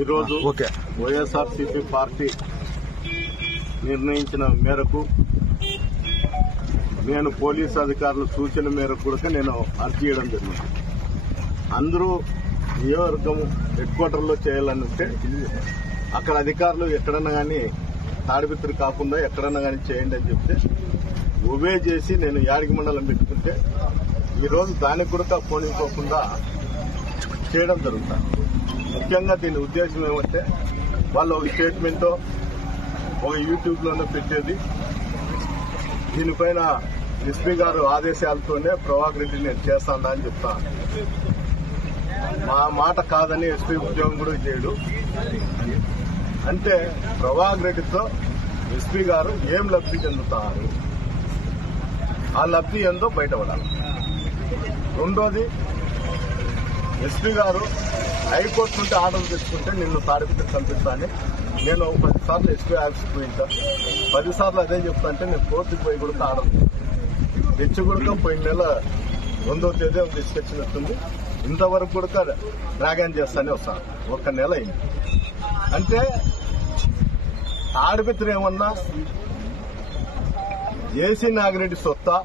ఈరోజు వైఎస్ఆర్సీపీ పార్టీ నిర్ణయించిన మేరకు నేను పోలీసు అధికారుల సూచన మేరకు కూడా నేను అర్జీ చేయడం జరిగింది. అందరూ నియోజకవర్గం హెడ్ క్వార్టర్లో చేయాలని ఉంటే అక్కడ అధికారులు ఎక్కడన్నా కానీ తాడిపిత్రి కాకుండా ఎక్కడన్నా కానీ చేయండి అని చెప్తే ఒబే చేసి నేను యాడికి మండలం పెట్టుకుంటే ఈరోజు దానికి కూడా పోనీకోకుండా చేయడం జరుగుతుంది. ముఖ్యంగా దీని ఉద్దేశం ఏమంటే వాళ్ళు ఒక స్టేట్మెంట్ ఒక యూట్యూబ్లోనే పెట్టేది. దీనిపైన ఎస్పీ గారు ఆదేశాలతోనే ప్రభాకర్ రెడ్డి నేను చేస్తాను అని చెప్తా. మా మాట కాదని ఎస్పీ ఉద్యోగం కూడా చేయడు. అంటే ప్రభాకర్ రెడ్డితో ఎస్పీ గారు ఏం లబ్ధి చెందుతారు, ఆ లబ్ధి ఏందో బయటపడాలి. రెండోది, ఎస్పీ గారు హైకోర్టు నుండి ఆర్డర్ తెచ్చుకుంటే నిన్ను తాడిపిత్రి పంపిస్తానని నేను 10 సార్లు ఎస్పీ ఆఫీస్కి పోయింటా. 10 సార్లు అదే చెప్తా అంటే నేను కోర్టుకు పోయి కూడా ఆర్డర్ తెచ్చి కూడా పోయిన నెల 1వ తేదీ తీసుకొచ్చినట్టుంది. ఇంతవరకు కూడా డ్రాగన్ చేస్తానే వస్తాను. 1 నెల అయింది. అంటే తాడిపిత్రి ఏమన్నా జేసీ నాగిరెడ్డి సొత్తా,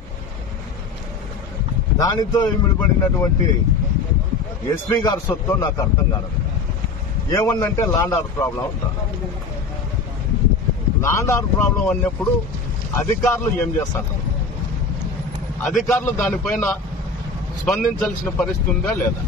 దానితో ఇమిడిపడినటువంటి ఎస్పీ గారి సొత్తు నాకు అర్థం కాదు. ఏమన్నంటే ల్యాండ్ ఆర్డర్ ప్రాబ్లం ఉంటా. ల్యాండ్ ఆర్డర్ ప్రాబ్లం అన్నప్పుడు అధికారులు ఏం చేస్తారు? అధికారులు దానిపైన స్పందించాల్సిన పరిస్థితి ఉందా లేదా?